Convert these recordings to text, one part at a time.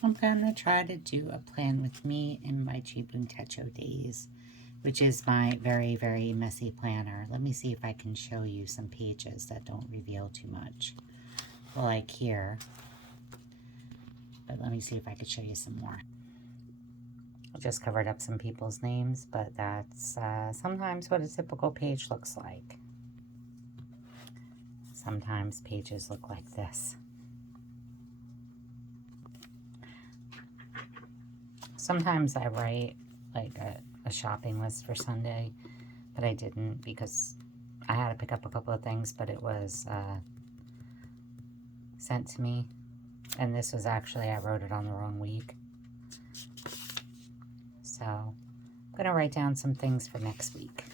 I'm going to try to do a plan with me in my Jibun Techo days, which is my very, very messy planner. Let me see if I can show you some pages that don't reveal too much. Well, like here, but let me see if I could show you some more. I just covered up some people's names, but that's sometimes what a typical page looks like. Sometimes pages look like this. Sometimes I write like a shopping list for Sunday, but I didn't because I had to pick up a couple of things, but it was sent to me. And this was actually, I wrote it on the wrong week. So I'm going to write down some things for next week.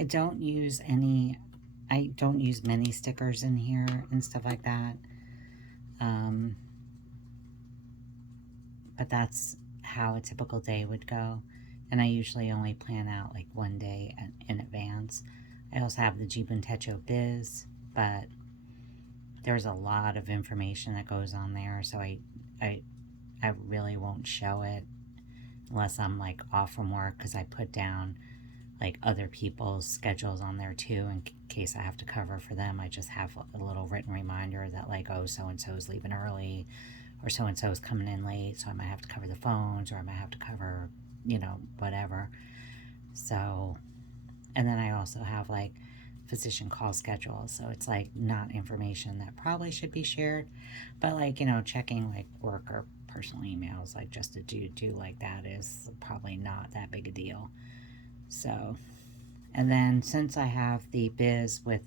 I don't use many stickers in here and stuff like that. Um, but that's how a typical day would go. And I usually only plan out like one day in advance. I also have the Jibun Techo Biz, but there's a lot of information that goes on there, so I really won't show it unless I'm like off from work, because I put down like other people's schedules on there too in case I have to cover for them. I just have a little written reminder that like, oh, so and so is leaving early, or so and so is coming in late, so I might have to cover the phones, or I might have to cover, whatever. So, and then I also have like physician call schedules, so it's like not information that probably should be shared, but like, checking like work or personal emails, like just to do like that is probably not that big a deal. So, and then since I have the biz with,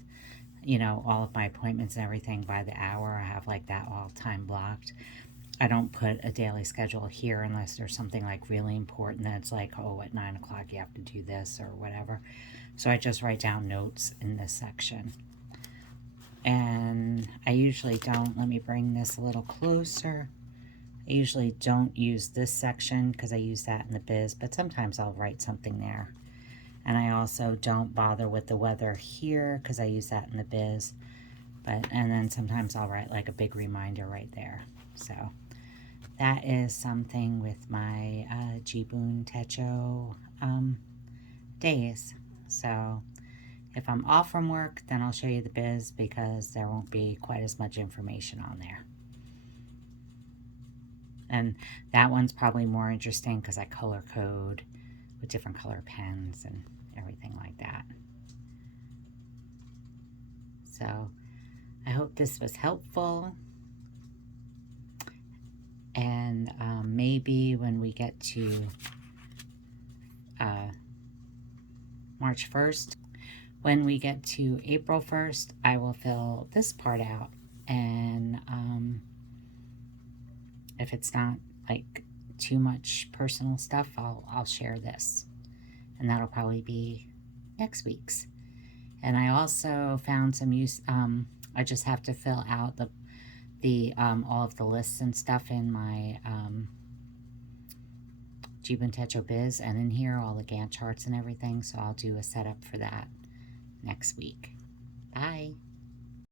all of my appointments and everything by the hour, I have like that all time blocked. I don't put a daily schedule here unless there's something like really important that's like, oh, at 9 o'clock you have to do this or whatever. So I just write down notes in this section. And I usually don't, let me bring this a little closer. I usually don't use this section because I use that in the biz, but sometimes I'll write something there. And I also don't bother with the weather here because I use that in the biz. And then sometimes I'll write like a big reminder right there. So that is something with my Jibun Techo days. So if I'm off from work, then I'll show you the biz because there won't be quite as much information on there. And that one's probably more interesting because I color code with different color pens and everything like that. So I hope this was helpful. And maybe when we get to March 1st, when we get to April 1st, I will fill this part out. And if it's not like too much personal stuff, I'll share this. And that'll probably be next week's. And I also found some use, I just have to fill out the all of the lists and stuff in my Jibun Techo Biz, and in here all the Gantt charts and everything, so I'll do a setup for that next week. Bye.